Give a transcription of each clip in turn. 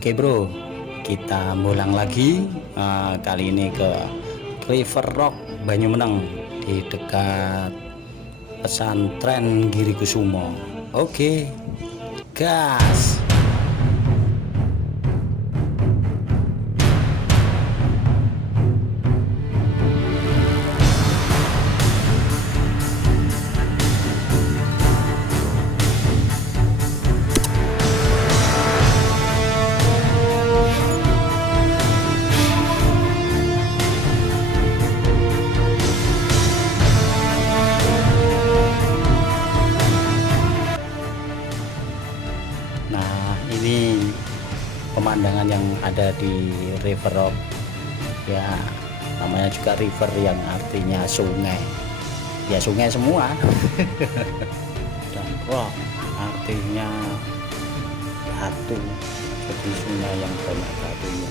Oke bro, kita mulang lagi kali ini ke River Rock Banyumeneng di dekat pesantren Giri Kusumo. Oke, gas. Nah, ini pemandangan yang ada di River Rock. Ya, namanya juga river yang artinya sungai. Ya, sungai semua. Dan rock artinya batu. Jadi sungai yang banyak batunya.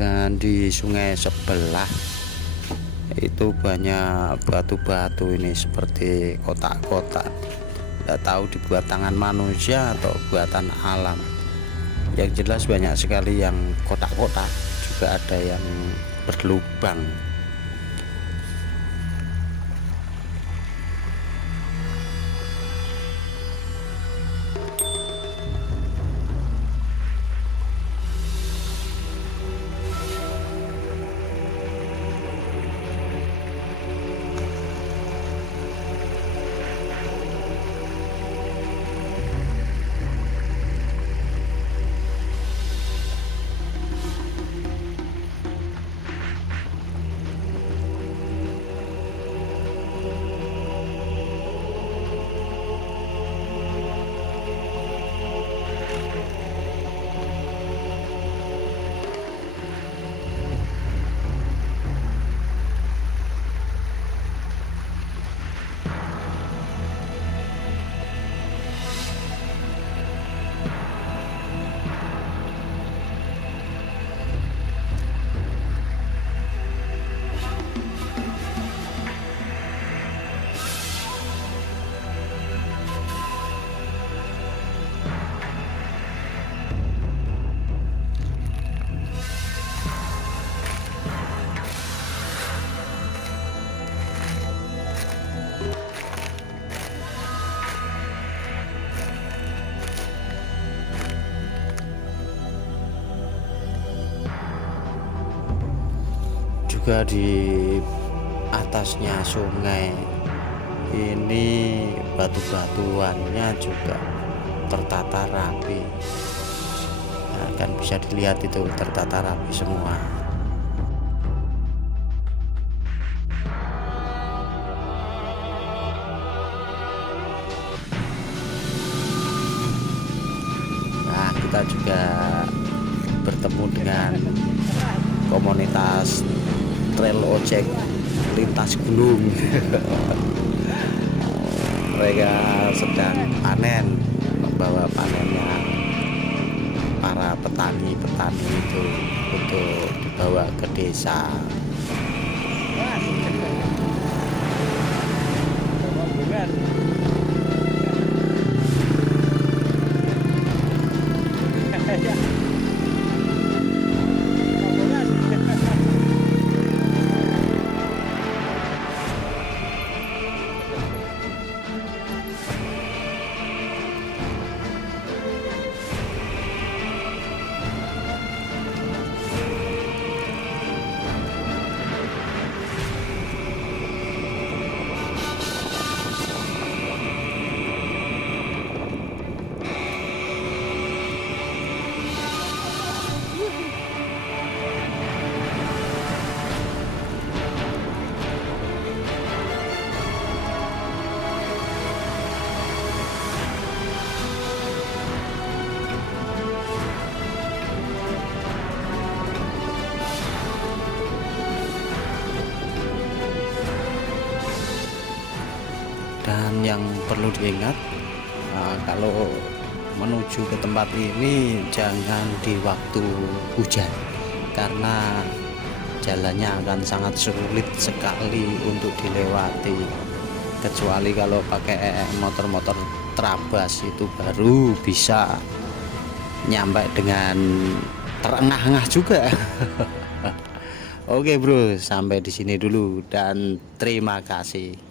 Dan di sungai sebelah itu banyak batu-batu ini seperti kotak-kotak. Tidak tahu dibuat tangan manusia atau buatan alam. Yang jelas banyak sekali yang kotak-kotak, juga ada yang berlubang. Juga di atasnya sungai ini batu-batuannya juga tertata rapi. Nah, kan bisa dilihat itu tertata rapi semua. Nah, kita juga bertemu dengan komunitas trail ojek lintas gunung. Mereka sedang panen, membawa panennya para petani-petani itu untuk dibawa ke desa. yang perlu diingat, kalau menuju ke tempat ini jangan di waktu hujan, karena jalannya akan sangat sulit sekali untuk dilewati, kecuali kalau pakai motor-motor terabas itu baru bisa nyampe dengan terengah-engah juga. Oke bro, sampai di sini dulu dan terima kasih.